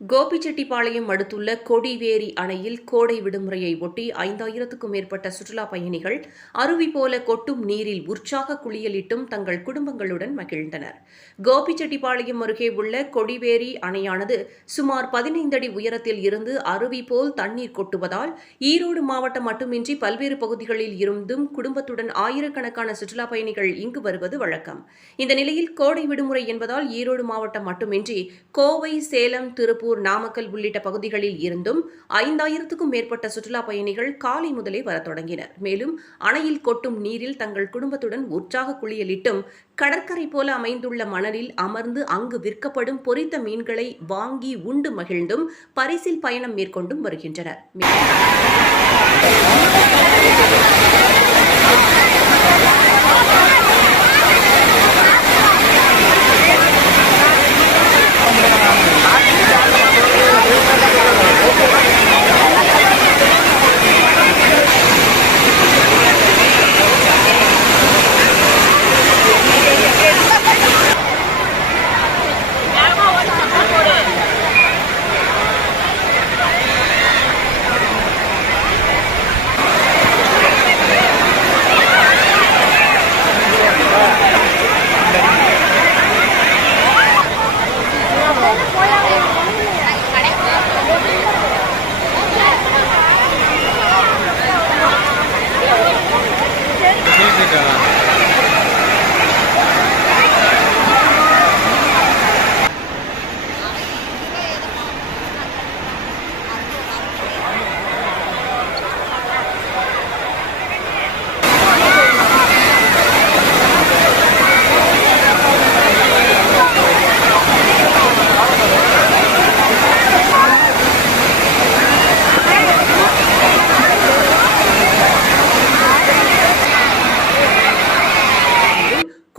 கோபிச்செட்டிப்பாளையம் அடுத்துள்ள கொடிவேரி அணையில் கோடை விடுமுறையை ஒட்டி ஐந்தாயிரத்துக்கும் மேற்பட்ட சுற்றுலா பயணிகள் அருவி போல கொட்டும் நீரில் உற்சாக குளியலிட்டும் தங்கள் குடும்பங்களுடன் மகிழ்ந்தனர். கோபிச்செட்டிப்பாளையம் அருகே உள்ள கொடிவேரி அணையானது சுமார் பதினைந்து அடி உயரத்தில் இருந்து அருவி போல் தண்ணீர் கொட்டுவதால் ஈரோடு மாவட்டம் மட்டுமின்றி பல்வேறு பகுதிகளில் இருந்தும் குடும்பத்துடன் ஆயிரக்கணக்கான சுற்றுலா பயணிகள் இங்கு வருவது வழக்கம். இந்த நிலையில் கோடை விடுமுறை என்பதால் ஈரோடு மாவட்டம் மட்டுமின்றி கோவை சேலம் திருப்பூர் நாமக்கல் உள்ளிட்ட பகுதிகளில் இருந்தும் ஐந்தாயிரத்துக்கும் மேற்பட்ட சுற்றுலாப் பயணிகள் காலை முதலே வரத் தொடங்கினர். மேலும் அணையில் கொட்டும் நீரில் தங்கள் குடும்பத்துடன் உற்சாக குளியலிட்டும் கடற்கரை போல அமைந்துள்ள மணலில் அமர்ந்து அங்கு விற்கப்படும் பொரித்த மீன்களை வாங்கி உண்டு மகிழ்ந்தும் பரிசில் பயணம் மேற்கொண்டும் வருகின்றனர்.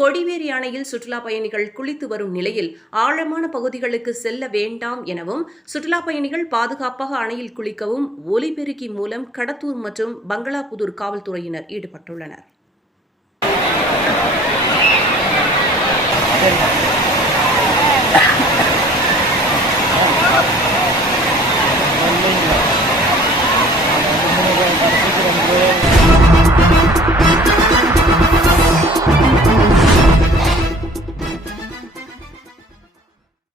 கொடிவேரி அணையில் சுற்றுலா பயணிகள் குளித்து வரும் நிலையில் ஆழமான பகுதிகளுக்கு செல்ல வேண்டாம் எனவும் சுற்றுலா பயணிகள் பாதுகாப்பாக அணையில் குளிக்கவும் ஒலிபெருக்கி மூலம் கடத்தூர் மற்றும் பங்களாபுதூர் காவல்துறையினர் ஈடுபட்டுள்ளனர்.